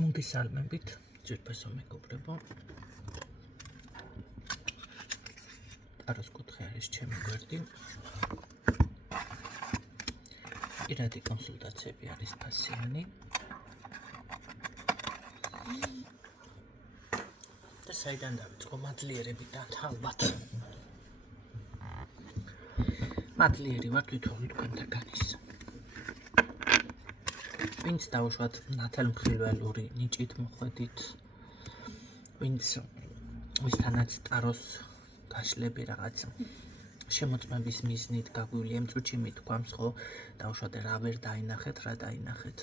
მოგესალმებით, ძირფესო მეგობრებო. ტაროს კუთხე არის ჩემი გვერდი. პირადი კონსულტაციები არის ფასიანი. და საიდან დავიწყო მადლიერებიდან ალბათ. მადლიერი ვარ თვითონ თქვენთაგანის. ვინც დავუშვათ ნათელმხილველური ნიჭით მოხვედით, ვინც ვისთანაც ტაროს გაშლები რაღაც შემოწმების მიზნით გაგვივლია მწუჩი მithქვამს, ხო, დავუშვათ რა ვერ დაინახეთ, რა დაინახეთ.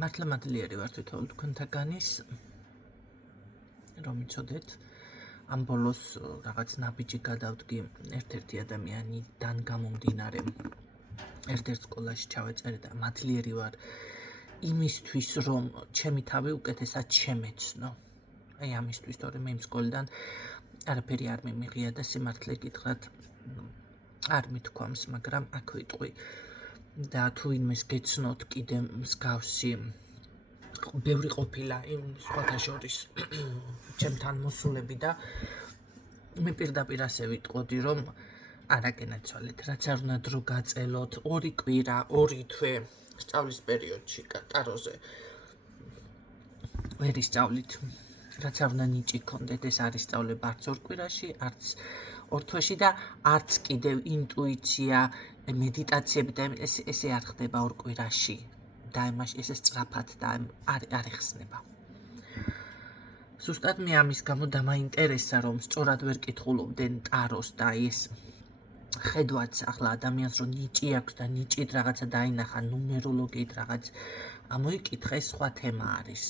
მართლა მადლიერი ვარ თვითონ თქვენთაგანის, რომ იცოდეთ. ამ ბოლოს რაღაც ნაბიჯი გადავდგი ერთ-ერთი ადამიანიდან გამომდინარე ერთ-ერთ სკოლაში ჩავეწერე და მადლიერი ვარ იმისთვის, რომ ჩემი თავი უკეთესად შემეცნო. აი ამისთვის, თორემ იმ სკოლიდან არაფერი არ მიმიღია და სიმართლე გითხრათ არ მithქვამს, მაგრამ აქ ვიტყვი. და თუ იმეს გეცნოთ კიდე მსგავსი ბევრი ყოფილა იმ სხვათა შორის ჩემთან მოსულები და მე პირდაპირ ასე ვიტყოდი, რომ არა გენაცვალეთ, რაც არ უნდა დრო გაწელოთ, 2 კვირა, 2 თვე სწავლის პერიოდში ტაროზე ვერ ისწავლით, რაც არ უნდა ნიჭი გქონდეთ, ეს არ ისწავლება არც 2 კვირაში, არც 2 თვეში და არც კიდევ ინტუიცია, მედიტაციები და ესე არ ხდება 2 კვირაში. და იმაში ესე სწრაფად და არ ეხსნება. ზუსტად მე ამის გამო დამაინტერესა, რომ სწორად ვერ კითხულობდნენ ტაროს და ეს ხედვაც ახლა ადამიანს რომ ნიჭი აქვს და ნიჭით რაღაცა დაინახა, ნუმეროლოგიით რაღაც ამოიკითხა, ეს სხვა თემა არის.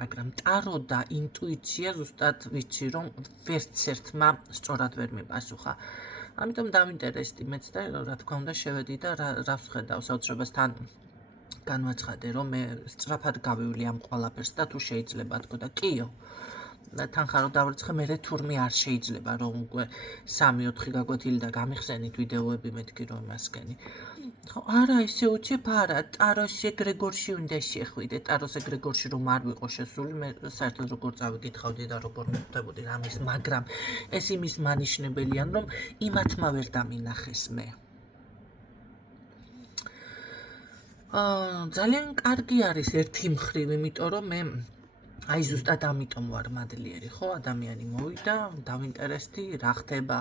მაგრამ ტარო და ინტუიცია ზუსტად ვიცი, რომ ვერც ერთმა სწორად ვერ მიპასუხა. ამიტომ დავინტერესდი მეც და რა თქმა უნდა შევედი და რას ვხედავ საოცრებასთან განვაცხადე, რომ მე სწრაფად გავივლი ამ ყველაფერს და თუ შეიძლება თქო და კიო. თანხა რომ დავრიცხე, მე თურმე არ შეიძლება რომ უკვე 3-4 გაკვეთილი და გამიხსენით ვიდეოები მეთქი რომ მასკენი. ხო, არა, ესე უცებ არა, ტაროს ეგრეგორში უნდა შეხვიდე, ტაროს ეგრეგორში რომ არ ვიყო შესული, მე საერთოდ როგორ წავიკითხავდი და როგორ მივხვდებოდი რამის, მაგრამ ეს იმის მანიშნებელია, რომ იმათმა ვერ დამინახეს მე. ძალიან კარგი არის ერთი მხრივ, იმიტომ რომ მე აი ზუსტად ამიტომ ვარ მადლიერი, ხო, ადამიანი მოვიდა, დავინტერესდი, რა ხდება,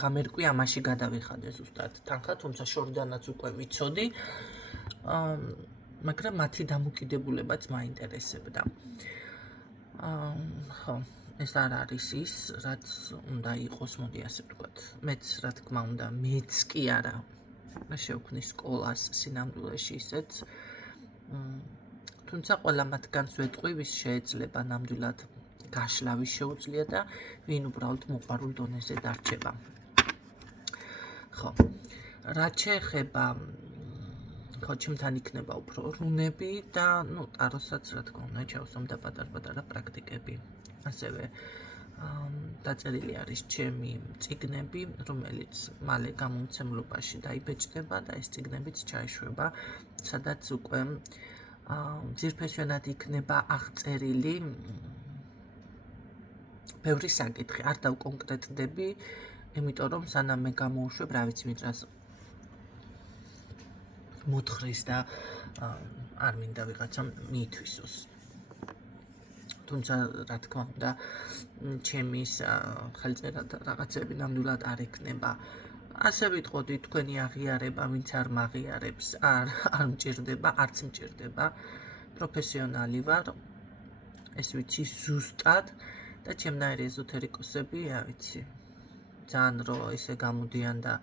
გამერკვი ამაში გადავიხადე ზუსტად თანხა, თუმცა შორიდანაც უკვე ვიცოდი, მაგრამ მათი დამოკიდებულებაც მაინტერესებდა. ხო, ეს არ არის ის, რაც უნდა იყოს, მოდი ასე ვთქვათ. მეც რა თქმა უნდა, მეც კი არა. მე შევქმნი სკოლას სინამდვილეში ისეც. თუმცა ყველა მათგანს ვეტყვი, ვის შეიძლება ნამდვილად გაშლავი შეუძლია და ვინ უბრალოდ მოყვარულ დონეზე დარჩება. ხო, რაც შეეხება ხო, ჩემთან იქნება უფრო რუნები და ტაროსაც რა თქმა უნდა ჩავსვამ და პატარ-პატარა პრაქტიკები. ასევე დაწერილი არის ჩემი წიგნები, რომელიც მალე გამომცემლობაში დაიბეჭდება და ეს წიგნებიც ჩაეშვება, სადაც უკვე ძირფესვიანად იქნება აღწერილი ბევრი საკითხი. არ დავკონკრეტდები, იმიტომ რომ სანამ მე გამოუშვებ, რა ვიცი ვინ რას მოთხრეს და არ მინდა ვიღაცამ მიითვისოს. თუმცა რა თქმა უნდა, ჩემი ხელწერა და რაღაცები ნამდვილად არ იქნება. ასე ვიტყოდი, თქვენი აღიარება, ვინც არ მაღიარებს, არ მჭირდება, არც მჭირდება. პროფესიონალი ვარ, ეს ვიცი ზუსტად და ჩემნაირი ეზოთერიკოსები, რა ვიცი, ძალიან რო ესე გამოდიან და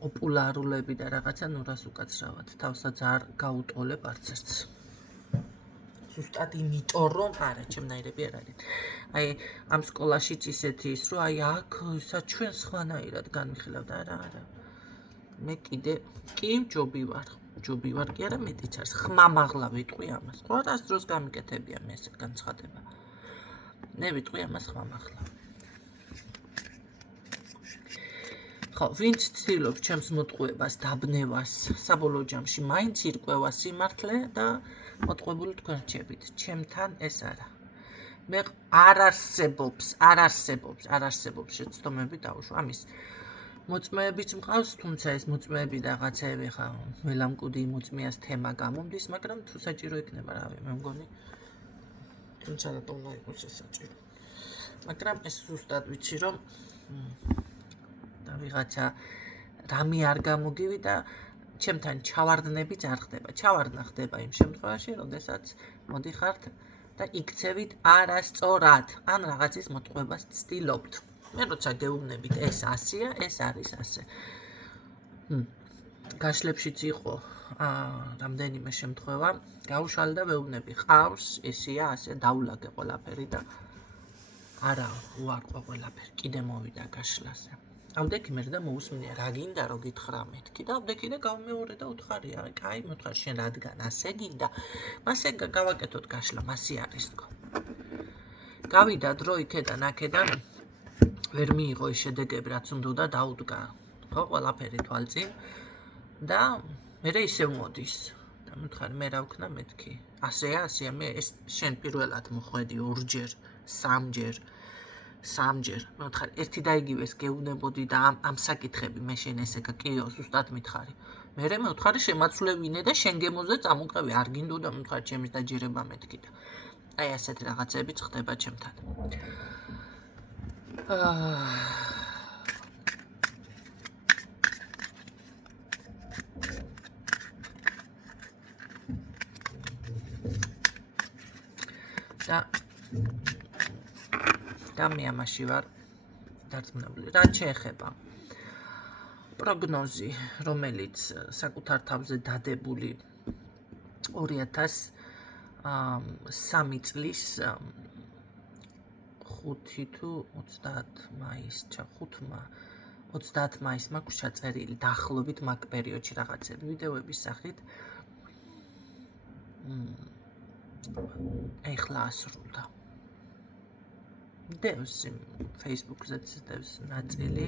პოპულარულები და რაღაცა, რას უკაცრავად, თავსაც არ გაუტოლებ არც ერთს. ზუსტად იმიტომ რომ არა, ჩემნაირები არ არის. აი ამ სკოლაშიც ისეთი ის, რომ აი აქ ჩვენ სხვანაირად განვიხილავთ, არა. მე კიდე კი ჯობი ვარ კი არა, მეტიც არის. ხმამაღლა ვიტყვი ამას. ხო, რას დროს გამიკეთებია მე ესეთ განცხადება. მე ვიტყვი ამას ხმამაღლა. ხო, ვინც ცდილობს ჩემს მოტყუებას, დაბნევას, საბოლოო ჯამში მაინც ირკვევა სიმართლე და მოტყუებული თქვენ რჩებით. ჩემთან ეს არა. მე არ არსებობს შეცდომები დაუშვა. ამის მოწმეებიც მყავს, თუმცა ეს მოწმეები რაღაცეები ხა ველამკუდი მოწმეას თემა გამომდის, მაგრამ თუ საჭირო იქნება, რავი, მე მგონი თუმცა რატომ უნდა იყოს ეს საჭირო. მაგრამ ეს ზუსტად ვიცი, რომ და ვიღაცა რამე არ გამოგივიდა, ჩემთან ჩავარდნებიც არ ხდება. ჩავარდნა ხდება იმ შემთხვევაში, როდესაც მოდიხართ და იქცევით არასწორად, ან რაღაცის მოტყუებას ცდილობთ. მე როცა გეუბნებით ეს ასია, ეს არის ასე. გაშლებშიც იყო რამდენიმე შემთხვევა, გავუშალე და ვეუბნები, ყავს, ესია, ასე დაულაგე ყველაფერი და არა უარყო ყველაფერი, კიდე მოვიდა გაშლაზე. ამდექი მე და მოусმინია, რა გინდა რომ გითხრა მეთქი და ამდექი და გავმეორე და უთხარია, კაი, მოთხარ შენ რადგან ასე გინდა, მასე გავაკეთოთ გაშლა, მასე არის თქო. გავიდა დრო იქედან აქედან ვერ მიიღო ის შედეგები, რაც უნდა დაუდგა, ხო, ყველაფერი თვალწინ და მე ისევ მოდის. და მოთხარ მე რა ვქნა მეთქი. ასეა, მე ეს შენ პირველად მოხვედი ორჯერ, სამჯერ, მოთხარ ერთი და იგივეს გეუბნებოდი და ამ საკითხები მე შენ ესე კიო, ზუსტად მითხარი. მე მოთხარი შემაცვლევინე და შენ გემოზე წამოყევი, არ გინდოდა მოთხარ ჩემის დაჯერება მეთქი და აი ასეთი რაღაცებიც ხდება ჩემთან. და მე ამაში ვარ დარწმუნებული. რაც შეეხება პროგნოზი, რომელიც საკუთარ თავზე დადებული 2003 წლის 5 თუ 30 მაისს, 30 მაისს მაქვს ჩაწერილი დაახლოებით მაგ პერიოდში რაღაცები ვიდეოების სახით. ეხლა ასრულდა. დევს Facebook-ზეც დევს ნაწილი.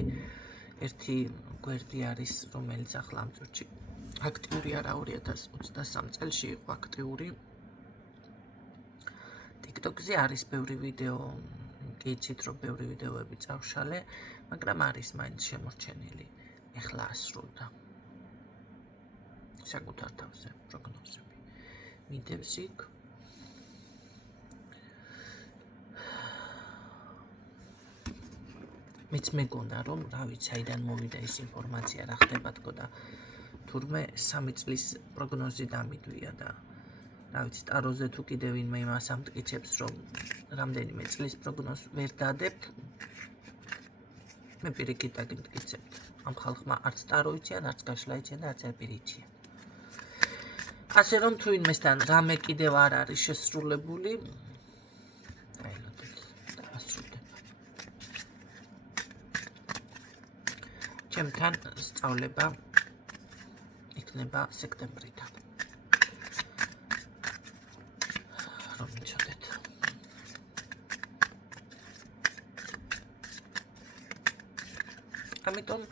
ერთი გვერდი არის, რომელიც ახლა ამ წუთში აქტიური არა 2023 წელში იყო აქტიური. TikTok-ზე არის ბევრი ვიდეო, გიცით რომ ბევრი ვიდეოები წავშალე, მაგრამ არის მაინც შემორჩენილი. ეხლა ასრულდა. საკუთარ თავზე პროგნოზები. მიდევს იქ. მეც მეგონა რომ რა ვიცი, აიდან მოვიდა ეს ინფორმაცია რა ხდება თქო და თურმე 3 წლის პროგნოზი დამიდვია და რა ვიცი, ტაროზე თუ კიდევ ვინმე იმას ამტკიცებს რომ რამდენიმე წლის პროგნოზს ვერ დადებთ, მე პირიქით დაგიმტკიცებთ. ამ ხალხმა არც ტარო იციან, არც გაშლა იციან და არც არაფერი იციან. ასე რომ თუ ვინმესთან რამე კიდევ არ არის შესრულებული, ჩემთან სწავლება იქნება სექტემბრიდან. რომ იცოდეთ. ამიტომ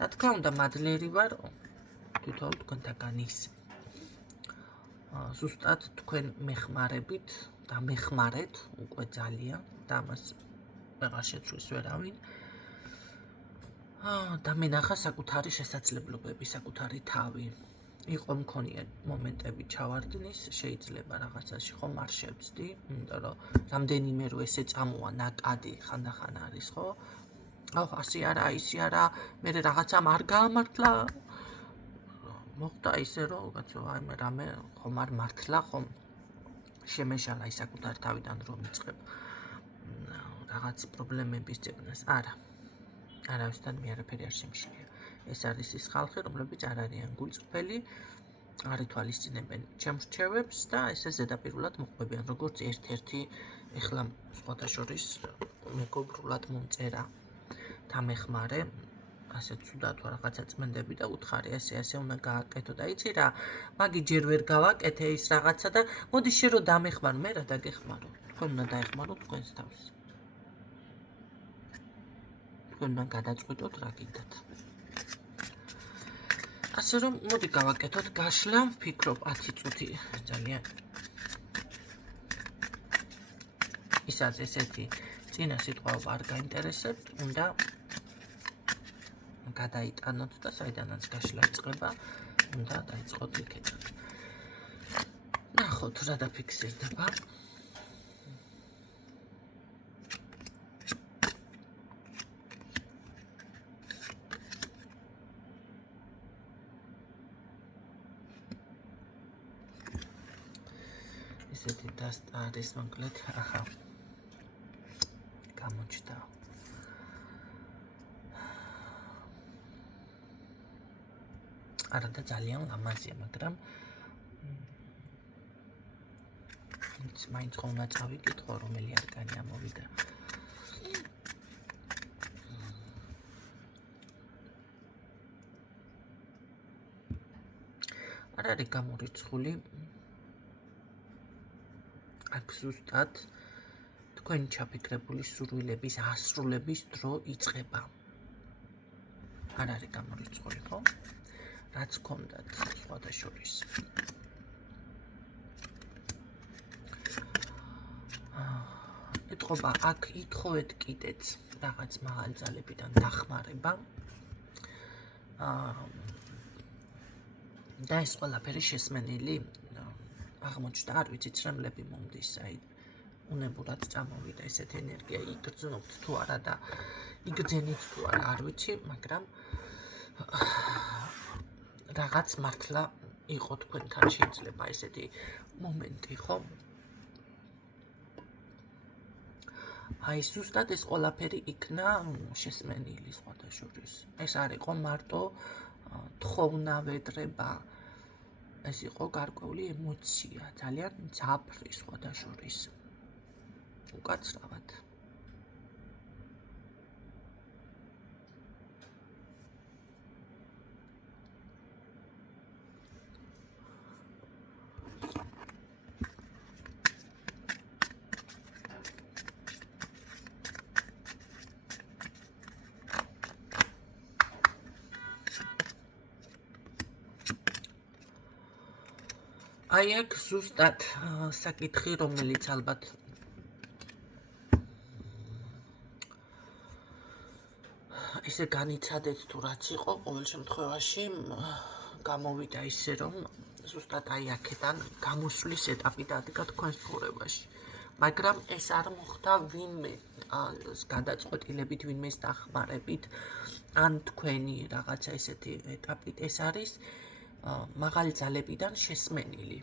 რა თქმა უნდა მადლიერი ვარ თვითონ თქვენთაგან ის. ზუსტად თქვენ მეხმარებით და მეხმარეთ უკვე ძალიან და ამას ვეღარ შეცვლის ვერავინ. და მენახა საკუთარი შესაძლებლობები, საკუთარი თავი. იყო მქონია მომენტები ჩავარდნის, შეიძლება რაღაცაში ხომ არ შევწდი, იმიტომ რომ რამდენიმე რო ესე წამოა ნაკადი ხანდახან არის, ხო? ასე არა, ისი არა, მე რაღაცამ არ გაამართლა. მოხდა ისე რომ კაცო, აი მე რამე ხომ არ მართლა, ხომ შემეშალა ის საკუთარ თავიდან რომ იწყებ რაღაც პრობლემების ძებნას. არავისთან მე არაფერი არ შემშლია. ეს არის ის ხალხი, რომლებიც არ არიან გულწრფელი, არ ითვალისწინებენ ჩემს რჩევებს და ესე ზედაპირულად მოყვებიან, როგორც ერთ-ერთი ეხლა სხვათა შორის მეგობრულად მომწერა თამეხმარე, ასე ცუდად რაღაცა წმენდები და უთხარი, ასე უნდა გააკეთო და იცი რა, მაგი ჯერ ვერ გავაკეთე ის რაღაცა და მოდი შე რო დამეხმარო, მე რა დაგეხმარო, თქვენ უნდა დაეხმაროთ თქვენს თავს. თქვენ უნდა გადაწყვიტოთ რა გინდათ. ასე რომ მოდი გავაკეთოთ გაშლა, ვფიქრობ 10 წუთი ძალიან ისაც ესეთი წინა სიტყვაობა არ გაინტერესებთ, უნდა გადაიტანოთ და საიდანაც გაშლა იწყება, უნდა დაიწყოთ იქიდან. ნახოთ რა დაფიქსირდება. ესეთი დასტა არის მოკლედ, აჰა. გამოჩნდა. არა და ძალიან ლამაზია, მაგრამ მაინც ხომ უნდა წავიკითხო, რომელი არკანი ამოვიდა. არ არის გამორიცხული. აქ ზუსტად თქვენი ჩაფიქრებული სურვილების ასრულების დრო იწყება. არ არის გამორიცხული, ხო? რაც გქონდათ სხვადასხვის. ეთყობა აქ ითხოვეთ კიდეც რაღაც მაღალი ძალებიდან დახმარება. და ეს ყველაფერი შესმენელი აღმოჩნდა, არ ვიცით რამლები მომდის, აი უნებურად წამოვიდა ესეთი ენერგია, იგრძნობთ თუ არა და იგრძენით თუ არა, არ ვიცი, მაგრამ რაღაც მართლა იყო თქვენთან შეიძლება ესეთი მომენტი, ხო? აი ზუსტად ეს ყველაფერი იქნა შესმენილი სხვადასხვის. ეს არ იყო მარტო თხოვნა, ვედრება, ეს იყო გარკვეული ემოცია, ძალიან ძაფრი სხვადასხვის. უკაცრავად. აი აქ ზუსტად საკითხი, რომელიც ალბათ ესე განიცადეთ თუ რაც იყო, ყოველ შემთხვევაში გამოვიდა ისე, რომ ზუსტად აი აქედან გამოსვლის ეტაპი დადგა თქვენს ცხოვრებაში. მაგრამ ეს არ მოხდა ვინმე გადაწყვეტილებით, ვინმეს დახმარებით, ან თქვენი რაღაცა ესეთი ეტაპით, ეს არის მაღალი ძალებიდან შესმენილი.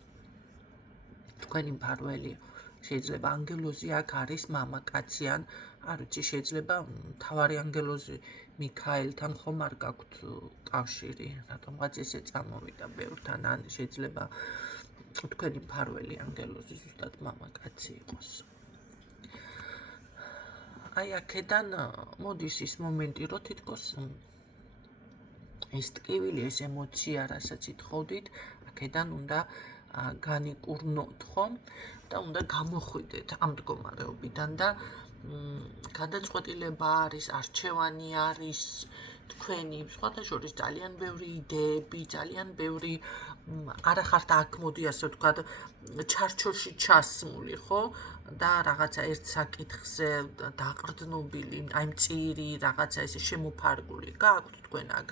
თქვენი მფარველი შეიძლება ანგელოზი აქ არის მამაკაცი ან არ ვიცი, შეიძლება მთავარი ანგელოზი მიქაელთან ხომ არ გაქვთ კავშირი, რატომღაც ესე წამოვიდა ბევრთან, ან შეიძლება თქვენი მფარველი ანგელოზი ზუსტად მამაკაცი იყოს. აი აქედან მოდის ის მომენტი, რომ თითქოს ეს ტკივილი, ეს ემოცია, რასაც ითხოვდით, აქედან უნდა განიკურნოთ, ხო? და უნდა გამოხვიდეთ ამ მდგომარეობიდან და გადაწყვეტილება არის, არჩევანი არის თქვენი, სხვადასხვის ძალიან ბევრი იდეები, ძალიან ბევრი არა ხართ აქ მოდი ასე ვთქვათ, ჩარჩოში ჩასმული, ხო? და რაღაცა ერთ საკითხზე დაყრდნობილი, აი მწირი, რაღაცა ესე შემოფარგული, გააქვთ თქვენ აქ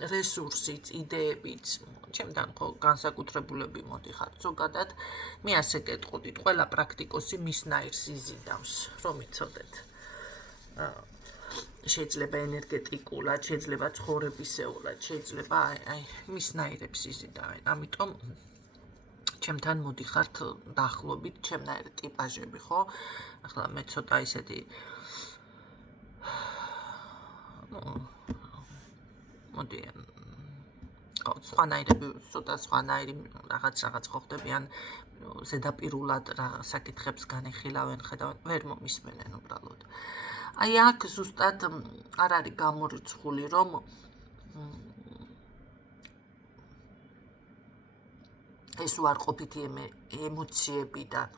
რესურსიც, იდეებიც, ჩემთან ხო განსაკუთრებულები მოდიხართ ზოგადად, მე ასე გეტყოდით, ყველა პრაქტიკოსი მისნაირს იზიდავს, რომ იცოდეთ. შეიძლება ენერგეტიკულად, შეიძლება ცხოვრებისეულად, შეიძლება აი მისნაირებს იზიდავენ, ამიტომ ჩემთან მოდიხართ დაახლოებით ჩემნაირი ტიპაჟები, ხო? ახლა მე ცოტა ისეთი მოდი სხვანაირები, ცოტა სხვანაირი რაღაც ხო ხდებიან, ზედაპირულად რა საკითხებს განეხილავენ, ხედავენ, ვერ მომისმენენ უბრალოდ. აი აქ ზუსტად არ არის გამორიცხული, რომ ეს უარყოფითი ემოციებიდან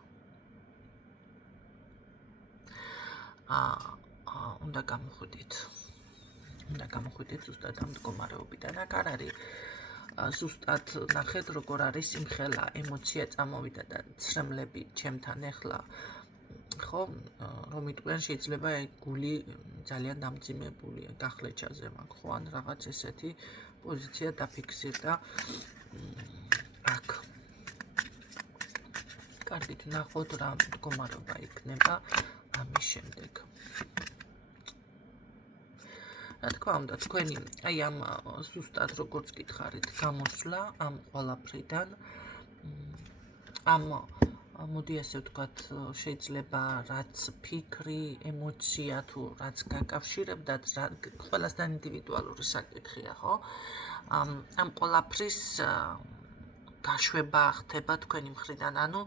უნდა გამოხვიდეთ. უნდა გამოხვიდეთ ზუსტად ამ მდგომარეობიდან. აქ არ არის ზუსტად ნახეთ როგორ არის იმხელა ემოცია წამოვიდა და ცრემლები ჩემთან ეხლა ხო რომ იტყვიან შეიძლება გული ძალიან დამძიმებულია გახლეჩაზე მაქვს ხო ან რაღაც ესეთი პოზიცია დაფიქსირდა აქ კარგით ნახოთ რა მდგომარეობა იქნება ამის შემდეგ რა თქმა უნდა თქვენი აი ამ ზუსტად როგორც გითხარით გამოსვლა ამ ყველაფრიდან ამ მოდი ასე ვთქვათ შეიძლება რაც ფიქრი ემოცია თუ რაც გაკავშირებდათ ყველასთან ინდივიდუალური საკითხია ხო ამ ყველაფრის გაშვება ხდება თქვენი მხრიდან ანუ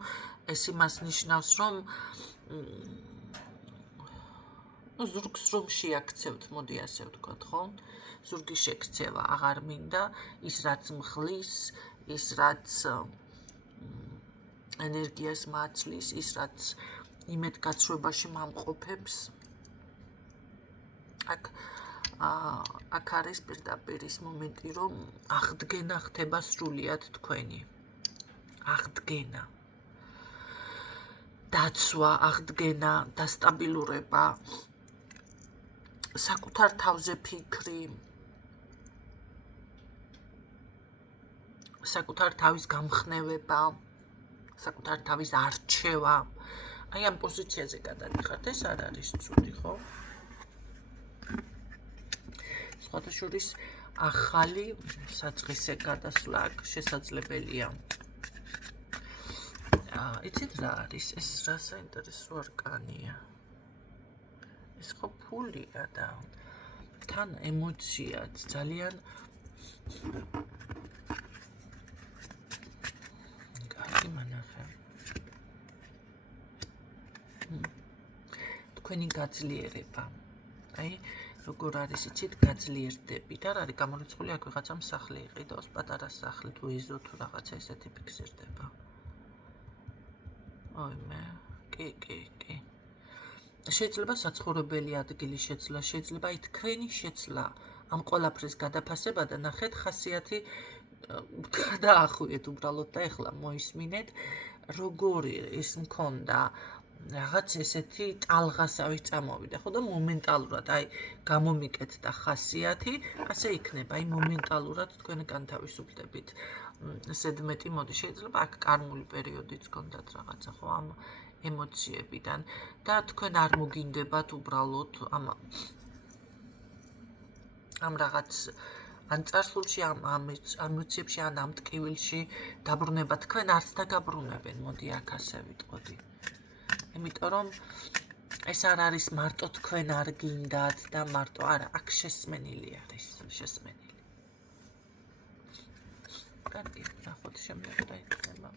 ეს იმას ნიშნავს რომ ზურგს რომ შეაქცევთ, მოდი ასე ვთქვათ, ხო? ზურგის შექცევა აღარ მინდა, ის რაც მხლის, ის რაც ენერგიას მაცლის, ის რაც იმედგაცრუებაში მომყოფებს. აქ არის პირდაპირ ის მომენტი, რომ აღდგენა ხდება სრულიად თქვენი. აღდგენა. დაცვა, აღდგენა, დასტაბილურება. საკუთარ თავზე ფიქრი, საკუთარ თავის გამხნევება, საკუთარ თავის არჩევა. აი ამ პოზიციაზე გადადიხართ, ეს არ არის ცუდი, ხო? სხვათა შორის ახალი საწყისე გადასვლა შესაძლებელია. იცით რა არის? ეს რა საინტერესო არკანია. ეს ხო ფულია და თან ემოციაც ძალიან კარგი მანახა თქვენი გაძლიერება აი როგორ არის იცით გაძლიერდებით არ არის გამორიცხული აქ ვიღაცა მსახლე იყიდავს პატარა სახლი თუ ეზო თუ რაღაცა ესეთი ფიქსირდება ой მე კი შეიძლება საცხოვრებელი ადგილი შეცვლა, შეიძლება აი თქვენი შეცვლა ამ ყველაფრის გადაფასება და ნახეთ ხასიათი გადაახვიეთ უბრალოდ და ეხლა მოისმინეთ როგორი ის მქონდა რაღაც ესეთი ტალღასავი წამოვიდა ხო და მომენტალურად აი გამომიკეთდა ხასიათი ასე იქნება აი მომენტალურად თქვენ განთავისუფლდებით ზედმეტი მოდი შეიძლება აქ კარმული პერიოდიც გქონდათ რაღაცა ხო ამ ემოციებიდან და თქვენ არ მოგინდებათ უბრალოდ ამ რაღაც ან წარსულში ამ ემოციებში ან ამ ტკივილში დაბრუნება თქვენ არც დაგაბრუნებენ მოდი აქ ასე ვიტყოდი იმიტომ რომ ეს არ არის მარტო თქვენ არ გინდათ და მარტო არა აქ შესმენილი არის შესმენილი კარგი ნახოთ შემდეგ რა იქნება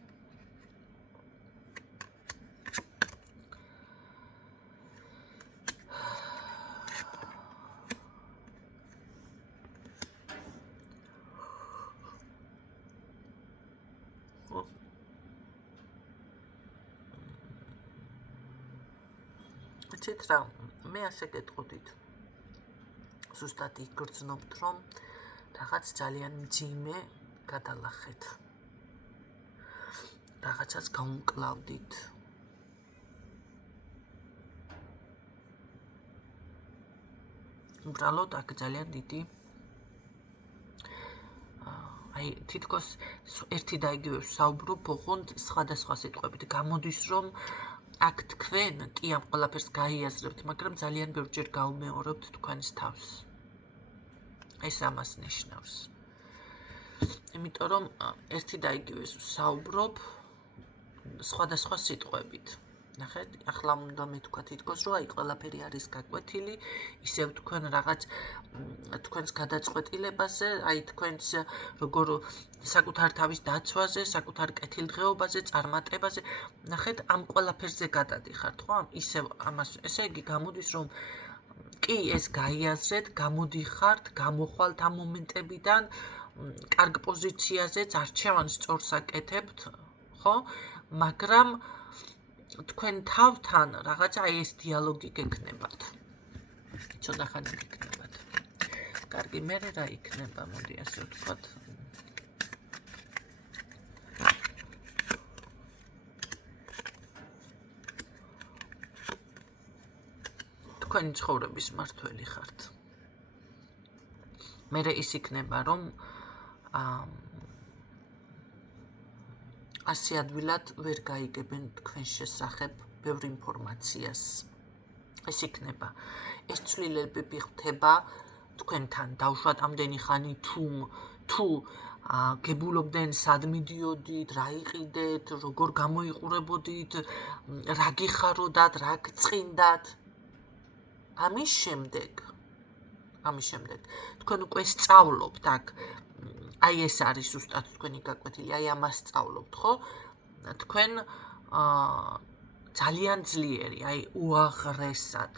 იცით რა მე ასე გეტყოდით ზუსტად იგრძნობთ რომ რაღაც ძალიან მძიმე გადალახეთ რაღაცას გაუმკლავდით უბრალოდ აქ ძალიან დიდი აი თითქოს ერთი და იგივე საუბრობ ოღონდ სხვადასხვა სიტყვებით გამოდის რომ აქ თქვენ კი ამ ყველაფერს გაიაზრებთ, მაგრამ ძალიან ბევრჯერ გაუმეორებთ თქვენს თავს. ეს ამას ნიშნავს. იმიტომ რომ ერთი და იგივე საუბრობ სხვადასხვა სიტყვებით. ნახეთ, ახლა უნდა მეთქვა თითქოს რომ აი ყველაფერი არის გაკვეთილი, ისევ თქვენ რაღაც თქვენს გადაწყვეტილებაზე, აი თქვენს როგორ საკუთარ თავის დაცვაზე, საკუთარ კეთილდღეობაზე, წარმატებაზე, ნახეთ, ამ ყველაფერზე გადადიხართ, ხო? ისევ ამას, ესე იგი გამოდის რომ კი ეს გაიაზრეთ, გამოდიხართ, გამოხვალთ ამ მომენტებიდან, კარგ პოზიციაზეც არჩევანს სწორს აკეთებთ, ხო? მაგრამ თქვენ თავთან რაღაცა აი ეს დიალოგი გექნებათ. ცოტა ხანი გექნებათ. კარგი, მე რა იქნება, მოდი ასე ვთქვათ. თქვენი ცხოვრების მართველი ხართ. მერე ის იქნება, რომ ასე ადვილად ვერ გაიგებენ თქვენ შესახებ ბევრ ინფორმაციას. ეს იქნება. ეს ცვლილებები ხდება თქვენთან დავუშვათ ამდენი ხანი თუ გებულობდნენ სად მიდიოდით, რა იყიდეთ, როგორ გამოიყურებოდით, რა გიხაროდათ, რა გწყინდათ. ამის შემდეგ თქვენ უკვე სწავლობთ აქ აი ეს არის ზუსტად თქვენი გაკვეთილი, აი ამას სწავლობთ, ხო? თქვენ ძალიან ძლიერი, აი უაღრესად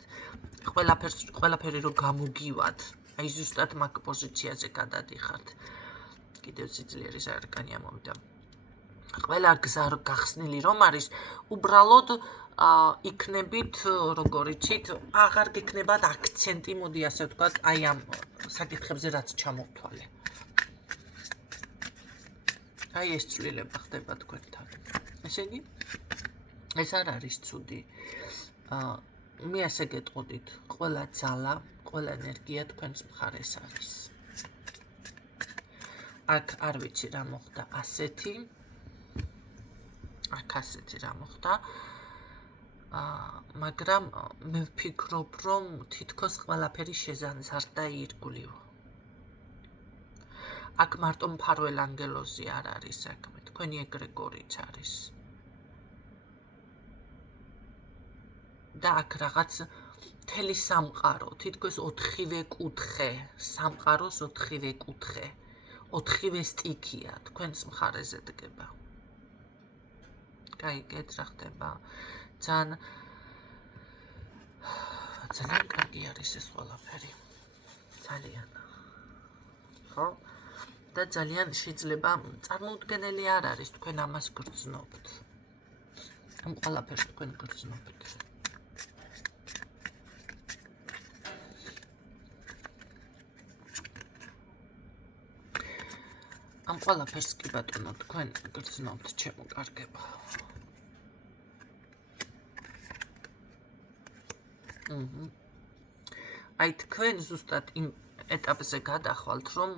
ყველაფერი რომ გამოგივათ, აი ზუსტად მაგ პოზიციაზე გადადიხართ. კიდევ სიძლიერის არკანი ამოვიდა. ყველა გზა გახსნილი რომ არის, უბრალოდ იქნებით, როგორ იცით, აღარ გექნებათ აქცენტი, მოდი ასე ვთქვათ, აი ამ საკითხებზე რაც ჩამოვთვალე. აი ეს ცვლილება ხდება თქვენთან. ესე იგი, ეს არ არის ცუდი. მე ასე გეტყოდით, ყველა ძალა, ყველა ენერგია თქვენს მხარეს არის. აქ არ ვიცი რა მოხდა ასეთი. აქ ასეთი რა მოხდა. მაგრამ მე ვფიქრობ, რომ თითქოს ყველაფერი შეზანზარდა ირგვლივ. აქ მარტო მფარველ ანგელოზი არ არის საქმე, თქვენი ეგრეგორიც არის. და აქ რაღაც მთელი სამყარო, თითქოს 4-ვე კუთხე, სამყაროს 4-ვე კუთხე, 4-ვე სტიქია თქვენს მხარეზე დგება. გაიგეთ რა ხდება? ძალიან კარგი არის ეს ყველაფერი. ძალიან. ხო? და ძალიან შეიძლება წარმოუდგენელი არ არის თქვენ ამას გრძნობთ. ამ ყველაფერს თქვენ გრძნობთ. ამ ყველაფერს კი ბატონო თქვენ გრძნობთ, ჩემო კარგებო. აი თქვენ ზუსტად იმ ეტაპზე გადახვალთ, რომ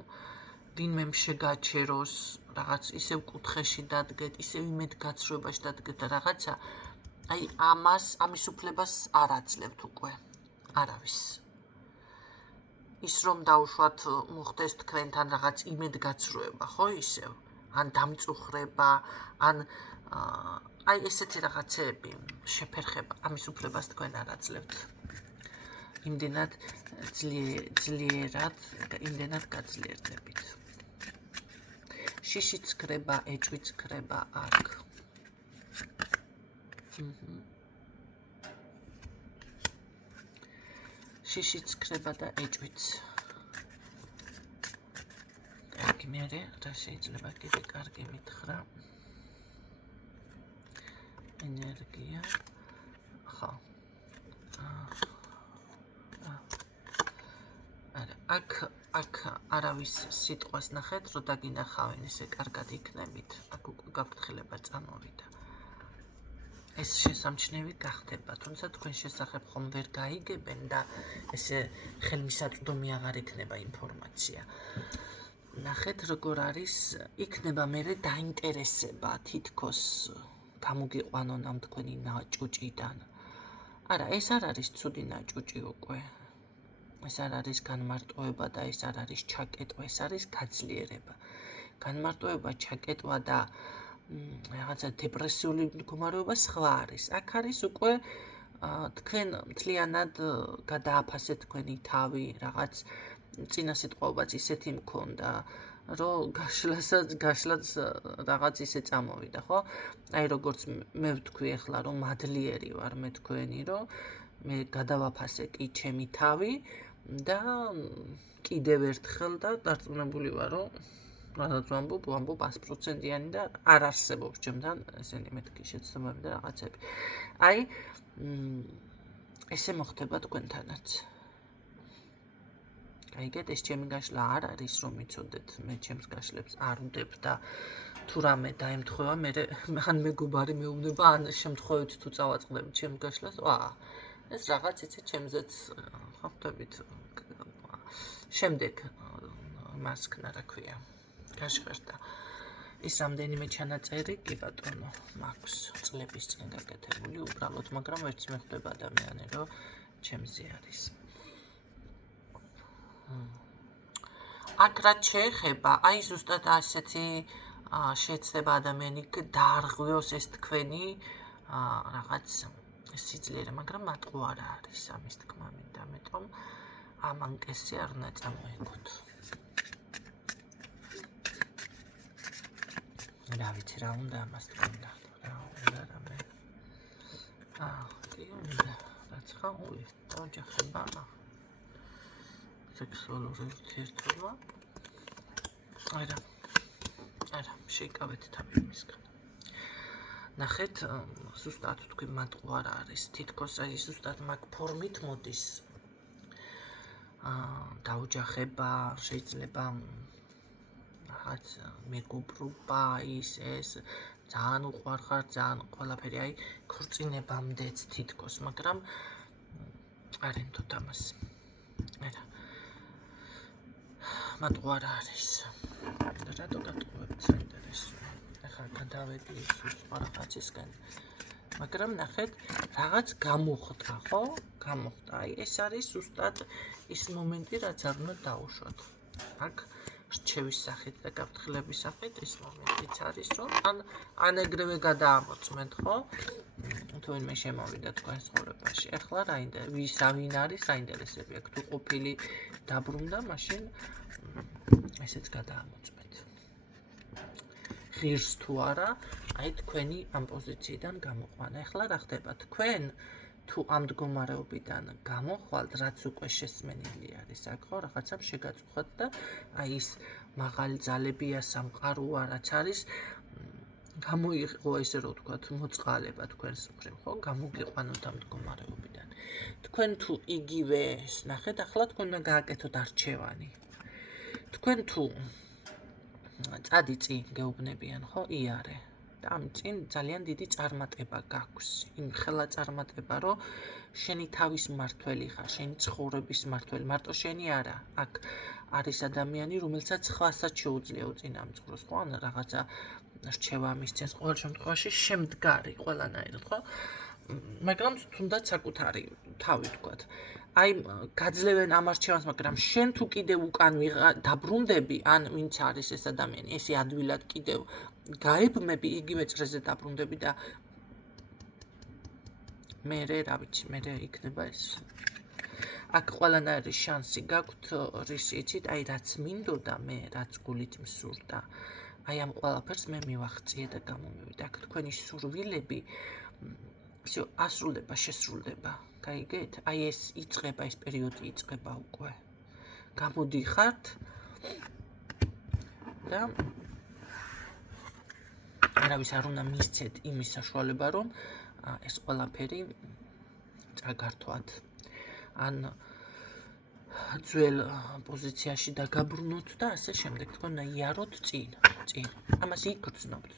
ვინმე შეგაჩეროს, რაღაც ისევ კუთხეში დადგეთ, ისევ იმედგაცრუებაში დადგეთ და რაღაცა, აი ამის უფლებას არ აძლევთ უკვე. არავის. ის რომ დავუშვათ მოხდეს თქვენთან რაღაც იმედგაცრუება, ხო ისევ? ან დამწუხრება, ან აი ესეთი რაღაცეები, შეფერხება, ამის უფლებას თქვენ არ აძლევთ. იმდენად იმდენად გაძლიერდებით. შიშიც ქრება, ეჭვიც ქრება აქ. შიშიც ქრება და ეჭვიც. კარგი, მერე რა შეიძლება კიდე კარგი მითხრა? ენერგია. ხო. აქ არავის სიტყვას ნახეთ, რომ დაგინახავენ, ესე კარგად იქნებით. აქ უკვე გაფრთხილება წამოვიდა. ეს შესამჩნევი გახდება, თუმცა თქვენ შესახებ ხომ ვერ გაიგებენ და ესე ხელმისაწვდომი აღარ იქნება ინფორმაცია. ნახეთ როგორ არის, იქნება მერე დაინტერესება თითქოს გამოგიყვანონ ამ თქვენი ნაჭუჭიდან. არა, ეს არ არის ცუდი ნაჭუჭი უკვე. ეს არ არის განმარტოება და ეს არ არის ჩაკეტვა, ეს არის გაძლიერება. განმარტოება, ჩაკეტვა და რაღაცა დეპრესიული მდგომარეობა სხვა არის. აქ არის უკვე თქვენ მთლიანად გადააფასეთ თქვენი თავი, რაღაც წინა სიტყვაობაც ისეთი მქონდა, რომ გაშლაც რაღაც ისე წამოვიდა, ხო? აი როგორც მე ვთქვი ახლა, რომ მადლიერი ვარ მე თქვენი, რომ მე გადავაფასე კი ჩემი თავი და კიდევ ერთხელ და დარწმუნებული ვარ, რომ რადგან ვამბობ 100%-იანი და არ არსებობს ჩემთან ესენი მეთქი შეცდომები და რაღაცები. აი ესე მოხდება თქვენთანაც. გაიგეთ, ეს ჩემი გაშლა არ არის, რომ იცოდეთ, მე ჩემს გაშლებს არ ვდებ და თუ რამე დაემთხვევა, ან მეგობარი მეუბნება, ან შემთხვევით თუ წავაწყდები ჩემს გაშლას, ეს რაღაც იცი ჩემზეც ხვდებით შემდეგ მასკნა რა ქვია გაშღერდა ის რამდენიმე ჩანაწერი კი ბატონო მაქვს წლების წინ გაკეთებული უბრალოდ მაგრამ ვერც მეხვდება ადამიანი რომ ჩემზე არის აქ რაც შეეხება აი ზუსტად ასეთი შეეცდება ადამიანი დაარღვიოს ეს თქვენი რაღაც სიძლიერე მაგრამ მარტო არ არის ამის თქმა მინდა ამიტომ ამან კესი არ უნდა წამოეკოთ რა ვიცი რა უნდა ამას თქმა უნდა რა უნდა რამე კი უნდა რაც ხაული ოჯახება სექსუალური ურთიერთობა არა შეიკავეთ თავი მისგან ნახეთ ზუსტად თქვი მარტო არ არის თითქოს აი ზუსტად მაგ ფორმით მოდის დაოჯახება შეიძლება რაღაც მეგობრობა ის ეს ძალიან უყვარხარ ძალიან ყველაფერი აი ქორწინებამდეც თითქოს მაგრამ არ ემთოთ ამას არა მარტო არ არის რატო გატყუებთ საინტერესოა ახლა გადავედი ის სხვა რაღაცისგან მაგრამ ნახეთ რაღაც გამოხდა ხო გამოხდა აი ეს არის ზუსტად ის მომენტი რაც არ უნდა დაუშვათ აქ რჩევის სახით და გაფრთხილების სახით ის მომენტიც არის რომ ან ეგრევე გადაამოწმეთ ხო თუ ვინმე შემოვიდა თქვენს ცხოვრებაში ახლა რა ვინ არის საინტერესები აქ თუ ყოფილი დაბრუნდა მაშინ ესეც გადაამოწმეთ ღირს თუ არა აი თქვენი ამ პოზიციიდან გამოყვანა ახლა რა ხდება თქვენ თუ ამ მდგომარეობიდან გამოხვალთ რაც უკვე შესმენილი არის აქ ხო რაღაცამ შეგაწუხათ და აი ის მაღალი ძალებია სამყაროა რაც არის გამოიღო ესე რომ ვთქვათ მოწყალება თქვენს მხრივ ხო გამოგიყვანოთ ამ მდგომარეობიდან თქვენ თუ იგივე ნახეთ ახლა თქვენ უნდა გააკეთოთ არჩევანი თქვენ თუ წადი წინ გეუბნებიან ხო იარე და ამ წინ ძალიან დიდი წარმატება გაქვს იმ ხელა წარმატება რომ შენი თავის მმართველი ხარ შენი ცხოვრების მმართველი მარტო შენი არა აქ არის ადამიანი რომელსაც ხვასაც შეუძლია უწინამძღვროს ხო ან რაღაცა რჩევა მისცეს ყოველ შემთხვევაში შემდგარი ყველანაირად ხო მაგრამ თუნდაც საკუთარი თავი თქვათ აი გაძლევენ ამ არჩევანს მაგრამ შენ თუ კიდევ უკან დაბრუნდები ან ვინც არის ეს ადამიანი ესე ადვილად კიდევ გაებმები იგივე წრეზე დაბრუნდები და მე რა ვიცი მე იქნება ეს აქ ყველანაირი შანსი გაქვთ რისი იცით აი რაც მინდოდა მე რაც გულით მსურდა აი ამ ყველაფერს მე მივახციე და გამომივიდა აქ თქვენი სურვილები всё ასრულდება შესრულდება გაიგეთ აი ეს იწყება ეს პერიოდი იწყება უკვე გამოდიხართ და არავის არ უნდა მისცეთ იმის საშუალება რომ ეს ყველაფერი წაგართვათ ან ძველ პოზიციაში დაგაბრუნოთ და ასე შემდეგ თქვენ იაროთ წინ ამას იგრძნობთ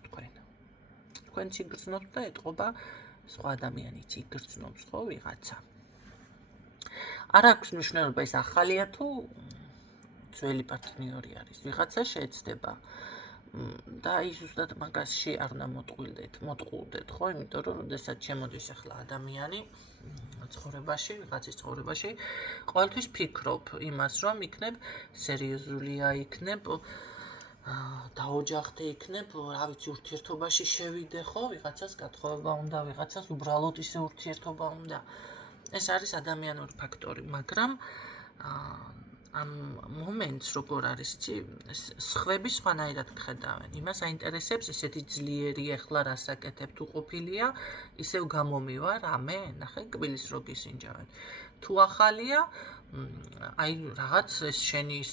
თქვენც იგრძნობთ და ეტყობა სხვა ადამიანიც იგრძნობს ხო ვიღაცა არ აქვს მნიშვნელობა ეს ახალია თუ ძველი პარტნიორი არის ვიღაცა შეეცდება და აი ზუსტად მაგასში არ უნდა მოტყულდეთ ხო იმიტომ რომ როდესაც შემოდის ახლა ადამიანი ცხოვრებაში ვიღაცის ცხოვრებაში ყოველთვის ფიქრობ იმას რომ იქნებ სერიოზულია იქნებ დაოჯახდე იქნებ რა ვიცი ურთიერთობაში შევიდე ხო ვიღაცას გათხოვება უნდა ვიღაცას უბრალოდ ისე ურთიერთობა უნდა ეს არის ადამიანური ფაქტორი მაგრამ ამ მომენტს როგორ არის იცი სხვები სხვანაირად ხედავენ იმას აინტერესებს ესეთი ძლიერი ახლა რასაკეთებ თუ ყოფილია ისევ გამომივა რამე ნახე კბილის რო გისინჯავენ თუ ახალია აი რაღაც ეს შენის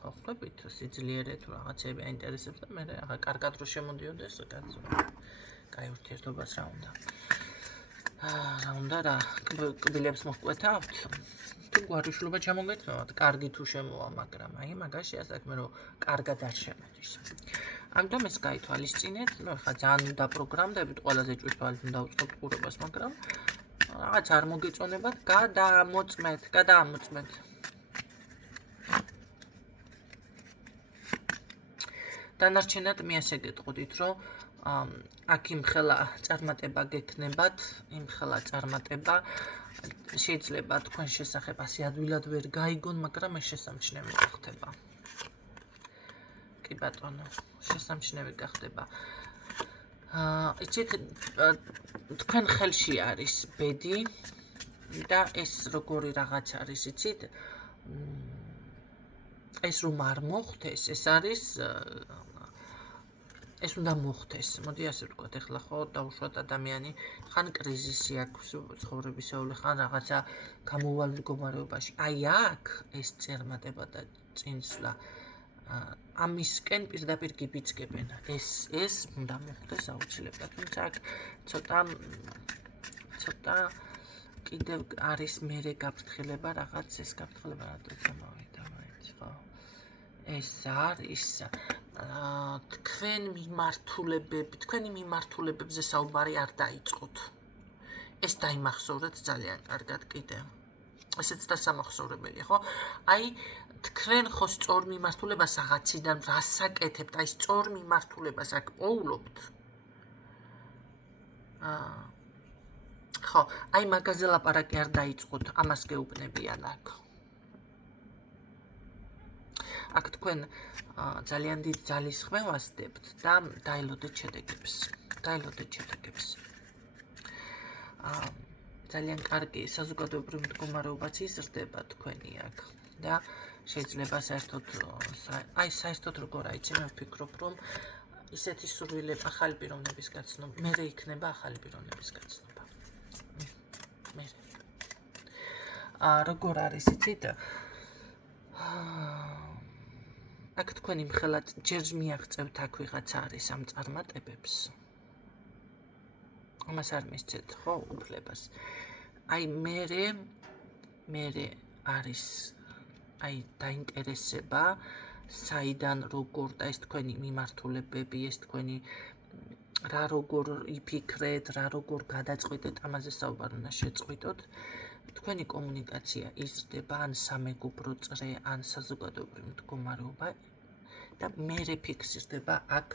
ხვდებით სიძლიერე თუ რაღაცები აინტერესებს და მე რა კარგად რო შემოდიოდეს კაი ურთიერთობას რა უნდა რა კბილებს მოჰკვეთავთ თუ გვარიშლობა ჩამოგეთმევათ კარგი თუ შემოვა მაგრამ აი მაგაში ასაკმე რომ კარგად არ შემოდის ამიტომ ეს გაითვალისწინეთ ნუ ხა ძალიან უნდა პროგრამდებით ყველაზე ჭვირთვალით უნდა უწყობთ ყურებას მაგრამ რაღაც არ მოგეწონებათ, გადაამოწმეთ. დანარჩენად მე ასე გეტყოდით, რომ აქ იმხელა წარმატება გექნებათ, იმხელა წარმატება შეიძლება თქვენ შესახებ ასე ადვილად ვერ გაიგონ, მაგრამ ეს შესამჩნევი გახდება. კი ბატონო, შესამჩნევი გახდება. იცით, თქვენ ხელში არის ბედი და ეს როგორი რაღაც არის, იცით? ეს რომ არ მოხდეს, ეს არის ეს უნდა მოხდეს. მოდი ასე ვთქვათ, ეხლა ხო დაუშვათ ადამიანი, ხან კრიზისი აქვს ცხოვრებისეული, ხან რაღაცა გამოვალ მდგომარეობაში. აი აქ ეს წარმატება და წინსვლა ამისკენ პირდაპირ გიბიძგებენ. ეს უნდა მოხდეს აუცილებლად. თუმცა აქ ცოტა კიდევ არის მერე გაფრთხილება, რაღაც ეს გაფრთხილება რატოც ამოვიდა მაინც, ხო? ეს არის თქვენი მიმართულებებზე საუბარი არ დაიწყოთ. ეს დაიმახსოვრეთ ძალიან კარგად კიდევ. ესეც დასამახსოვრებელია, ხო? აი თქვენ ხო სწორ მიმართულებას რაღაციდან რასაკეთებთ, აი სწორ მიმართულებას აქ პოულობთ. ხო, აი მაგაზე ლაპარაკი არ დაიწყოთ, ამას გეუბნებიან აქ. აქ თქვენ ძალიან დიდ ძალისხმევას დებთ და დაელოდეთ შედეგებს. ძალიან კარგი საზოგადოებრივი მდგომარეობაც იზრდება თქვენი აქ და შეიძლება საერთოდ როგორ აიცი, მე ვფიქრობ, რომ ისეთი სურვილები ახალი პიროვნების გაცნობა, მერე იქნება ახალი პიროვნების გაცნობა. როგორ არის, იცით? აქ თქვენი მხელად ჯერ მიაღწევთ აქ ვიღაცა არის ამ წარმატებებს. ამას არ მისცეთ, ხო, უფლებას. აი მერე არის აი დაინტერესება, საიდან როგორ და ეს თქვენი მიმართულებები, ეს თქვენი რა როგორ იფიქრეთ, რა როგორ გადაწყვეტეთ, ამაზე საუბარი უნდა შეწყვიტოთ. თქვენი კომუნიკაცია იზრდება ან სამეგობრო წრე, ან საზოგადოებრივი მდგომარეობა და მერე ფიქსირდება აქ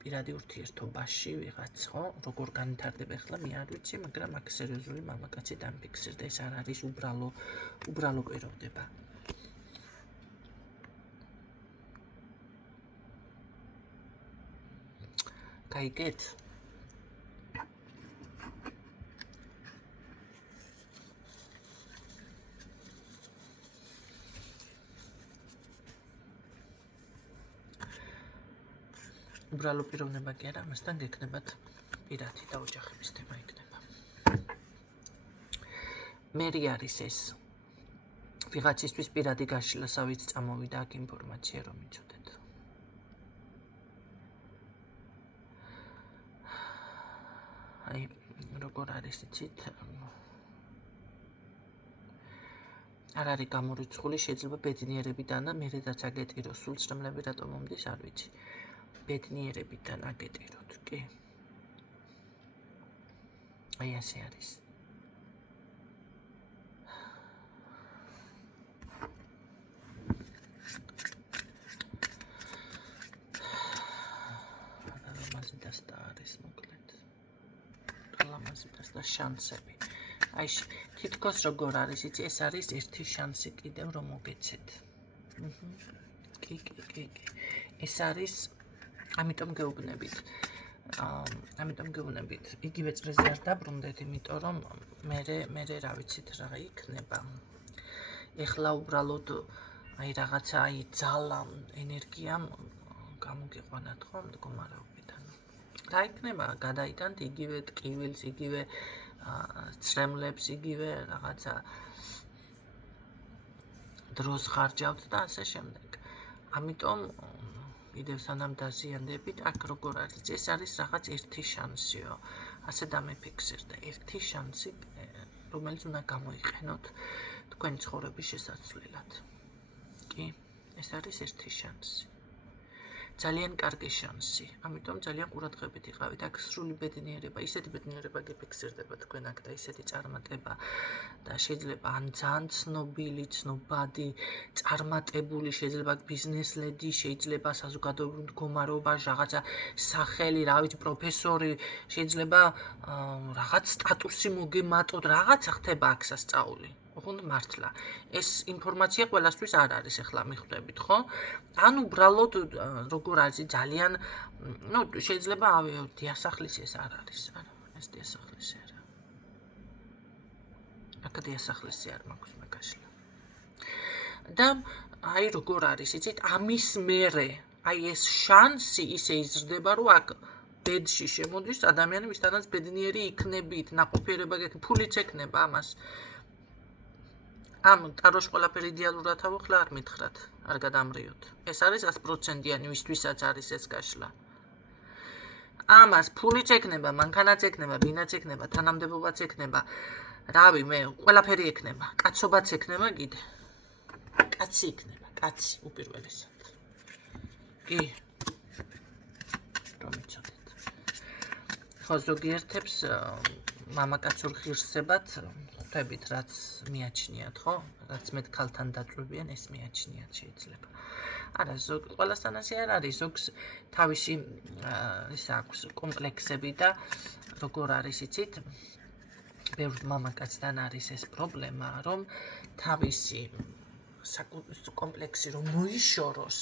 პირადი ურთიერთობაში ვიღაც, ხო? როგორ განვითარდება ახლა მე არ ვიცი, მაგრამ აქ სერიოზული მამაკაცი დამფიქსირდა, ეს არ არის უბრალო პიროვნება. გაიგეთ? უბრალო პიროვნება კი არა, ამასთან გექნებათ პირადი და ოჯახების თემა იქნება. მერი არის ეს ვიღაცისთვის პირადი გაშლასავით წამოვიდა აქ ინფორმაცია რომ იცოდეთ. აი როგორ არის იცით? არ არის გამორიცხული, შეიძლება ბედნიერებიდან და მერედაც აგეტირო, სულ წრემლები რატომ მომდის, არ ვიცი. ბედნიერებიდან აგეტიროთ, კი? აი ასე არის. ლამაზიდასდა არის მოკლედ. ლამაზიდასდა შანსები. აი თითქოს როგორ არის, იცი, ეს არის ერთი შანსი კიდევ რომ მოგეცეთ. კი. ეს არის ამიტომ გეუბნებით. იგივე წრეზე არ დაბრუნდეთ, იმიტომ რომ მე რა ვიცით რა იქნება. ეხლა უბრალოდ აი რაღაცა აი ძალა, ენერგია გამოგიყვანათ ხო მდგომარეობიდან. რა იქნება? გადაიტანთ იგივე ტკივილს, იგივე ცრემლებს, იგივე რაღაცა დროს ხარჯავთ და ასე შემდეგ. ამიტომ კიდევ სანამ დაზიანდებით, აქ როგორ არის? ეს არის რაღაც ერთი შანსიო. ასე დამიფიქსირდა, ერთი შანსი, რომელიც უნდა გამოიყენოთ თქვენი ცხოვრების შესაცვლელად. კი, ეს არის ერთი შანსი. ძალიან კარგი შანსი. ამიტომ ძალიან ყურადღებით იყავით. აქ სრული ბედნიერება, ისეთი ბედნიერება გიფიქსირდება თქვენ აქ და ისეთი წარმატება და შეიძლება ან ძალიან ცნობილი, ცნობადი, წარმატებული, შეიძლება ბიზნეს ლედი, შეიძლება საზოგადოებრივ მდგომარეობაში რაღაცა სახელი, რა ვიცი, პროფესორი, შეიძლება რაღაც სტატუსი მოგემატოთ, რაღაცა ხდება აქ სასწაული. ოღონდ მართლა ეს ინფორმაცია ყველასთვის არ არის ახლა მიხვდებით ხო? ან უბრალოდ როგორ არის ძალიან შეიძლება დიასახლისი ეს არ არის, არა, ეს დიასახლისი არა. აქ დიასახლისი არ მაქვს მეკაშლა. და აი როგორ არის, იცით, ამის მერე აი ეს შანსი ისე იზრდება, რომ აქ ბედში შემოდის ადამიანი, ვისთანაც ბედნიერი იქნებით, ნაყოფიერება გექნება, ფულიც ექნება ამას. ამ ტაროში ყველაფერი იდეალურად ავხლა არ მითხრათ, არ გადამრიოთ. ეს არის 100%-იანი ვისთვისაც არის ეს გაშლა. ამას ფულიც ექნება, მანქანაც ექნება, ბინაც ექნება, თანამდებობაც ექნება. რავი, მე ყველაფერი ექნება, კაცობაც ექნება კიდე. კაცი იქნება, კაცი უპირველესად. კი. რომ იცოდეთ. ხო ზოგიერთებს მამაკაცურ ღირსებად ხვდებით, რაც მიაჩნიათ, ხო? რაც მე ქალთან დაწვევიან, ეს მიაჩნიათ შეიძლება. არა, ყველასთან ასე არ არის, ზოგს თავისი ის აქვს კომპლექსები და როგორ არის იცით? ბევრ მამაკაცთან არის ეს პრობლემა, რომ თავისი კომპლექსი რომ მოიშოროს,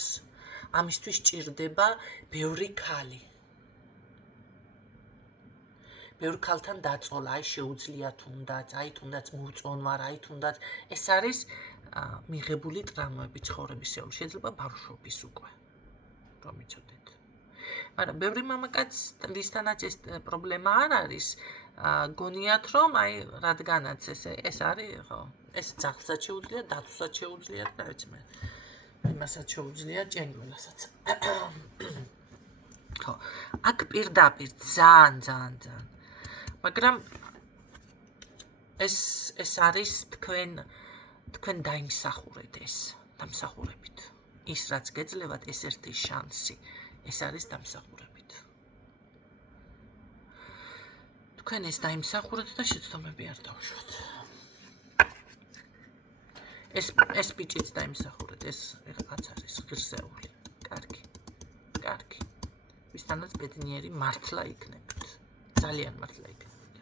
ამისთვის ჭირდება ბევრი ქალი. ბევრ ქალთან დაწოლა, აი შეუძლია თუნდაც, აი თუნდაც მოუწონვარ, აი თუნდაც ეს არის მიღებული ტრამვები ცხოვრებისეული, შეიძლება ბავშვობის უკვე, რომ იცოდეთ. მაგრამ ბევრი მამაკაც ვისთანაც ეს პრობლემა არ არის, გონიათ რომ აი რადგანაც ეს არის, ხო, ეს ძაღლსაც შეუძლია, დათვსაც შეუძლია და რა ვიცი მე, იმასაც შეუძლია, ჭენგველასაც. ხო, აქ პირდაპირ ძალიან მაგრამ ეს არის თქვენ დაიმსახურეთ ეს, დამსახურებით. ის რაც გეძლევათ, ეს ერთი შანსი, ეს არის დამსახურებით. თქვენ ეს დაიმსახურეთ და შეცდომები არ დავუშვათ. ეს ბიჭიც დაიმსახურეთ, ეს რაღაც არის ღირსეული. კარგი. ვისთანაც ბედნიერი მართლა იქნებით. ძალიან მართლა იქნებით.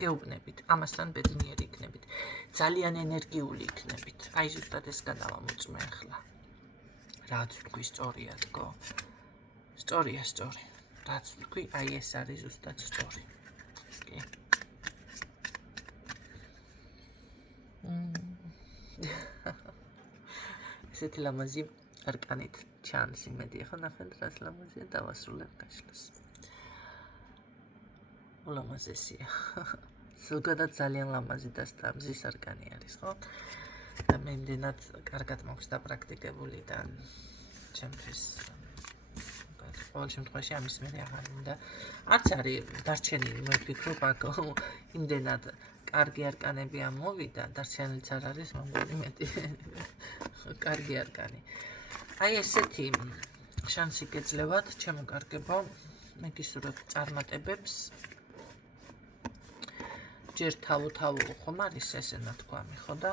გეუბნებით, ამასთან ბედნიერი იქნებით. ძალიან ენერგიული იქნებით. აი ზუსტად ეს გადავამოწმე ახლა. რაც თქვი სწორია თქო. სწორია. რაც თქვი, აი ეს არის ზუსტად სწორი. კი. ესეთი ლამაზი არკანით ჩანს იმედი, ხო ნახეთ რას ლამაზია დავასრულებ გაშლას. ულამაზესია. ზოგადად ძალიან ლამაზი და მზის არკანი არის, ხო? და მე იმდენად კარგად მაქვს დაპრაქტიკებული და ჩემთვის ყოველ შემთხვევაში ამის მერე აღარ მინდა. არც არის დარჩენილი, მე ვფიქრობ, აქ იმდენად კარგი არკანები ამოვიდა, დარჩენილიც არ არის, მომგონი მეტი კარგი არკანი. აი ესეთი შანსი გეძლევათ, ჩემო კარგებო, მე გისურვებ წარმატებებს. ჯერ თავ-თავ ხომ არის ესე ნათქვამი, ხო და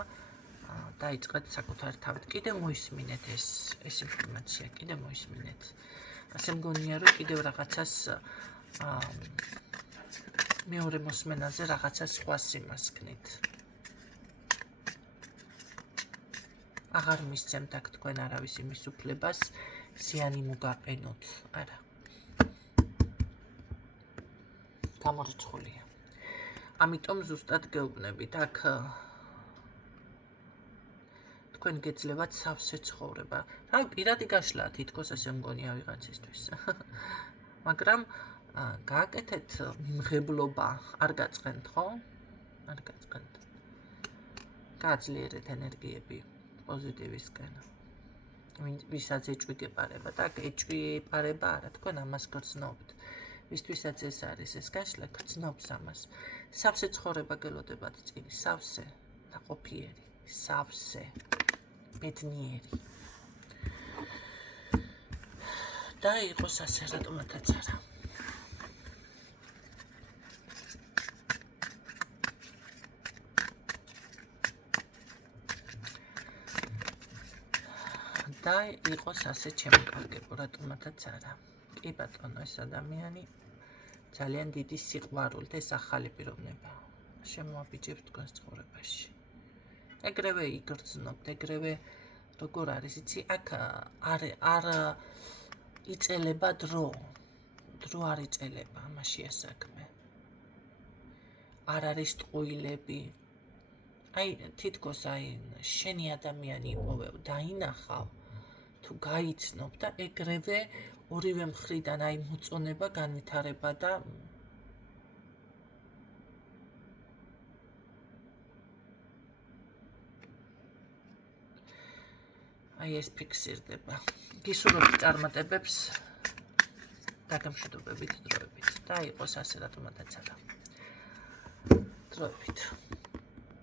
დაიწყეთ საკუთარი თავით. კიდევ მოისმინეთ ეს ინფორმაცია, კიდევ მოისმინეთ. ასე მგონია, რომ კიდევ რაღაცას მეორე მოსმენაზე რაღაცა სხვა სიმას ქნით. აღარ მისცემთ აქ თქვენ არავის იმის უფლებას, ზიანი მოგაყენოთ, არა. გამორიცხულია. ამიტომ ზუსტად გეუბნებით, აქ თქვენ გეძლევათ სავსე ცხოვრება. რავი, პირადი გაშლაა თითქოს ასე მგონია ვიღაცისთვის. მაგრამ გააკეთეთ მიმღებლობა, არ გაწყენთ, ხო? არ გაწყენთ. გააძლიერეთ ენერგიები პოზიტივისკენ. ვისაც ეჭვი გეპარება და ეჭვი ეპარება არა, თქვენ ამას გრძნობთ. ვისთვისაც ეს არის ეს გაშლა, გრძნობს ამას. სავსე ცხოვრება გელოდებათ წინ, სავსე, ნაყოფიერი, სავსე, ბედნიერი. და იყოს ასე, რატომათაც არა. და იყოს ასე ჩემკარგებო, რატომათაც არა. კი ბატონო, ეს ადამიანი ძალიან დიდი სიყვარულით, ეს ახალი პიროვნება შემოაბიჯებს თქვენს ცხოვრებაში. ეგრევე იგრძნობთ, ეგრევე როგორ არის, იცი, აქ არ იწელება დრო არ იწელება, ამაშია საქმე. არ არის ტყუილები. აი, თითქოს აი შენი ადამიანი იპოვე, დაინახავ, თუ გაიცნობ და ეგრევე ორივე მხრიდან აი მოწონება, განვითარება და აი ეს ფიქსირდება. გისურვებთ წარმატებებს დაგემშვიდობებით დროებით და იყოს ასე, რატომათაც არა. დროებით.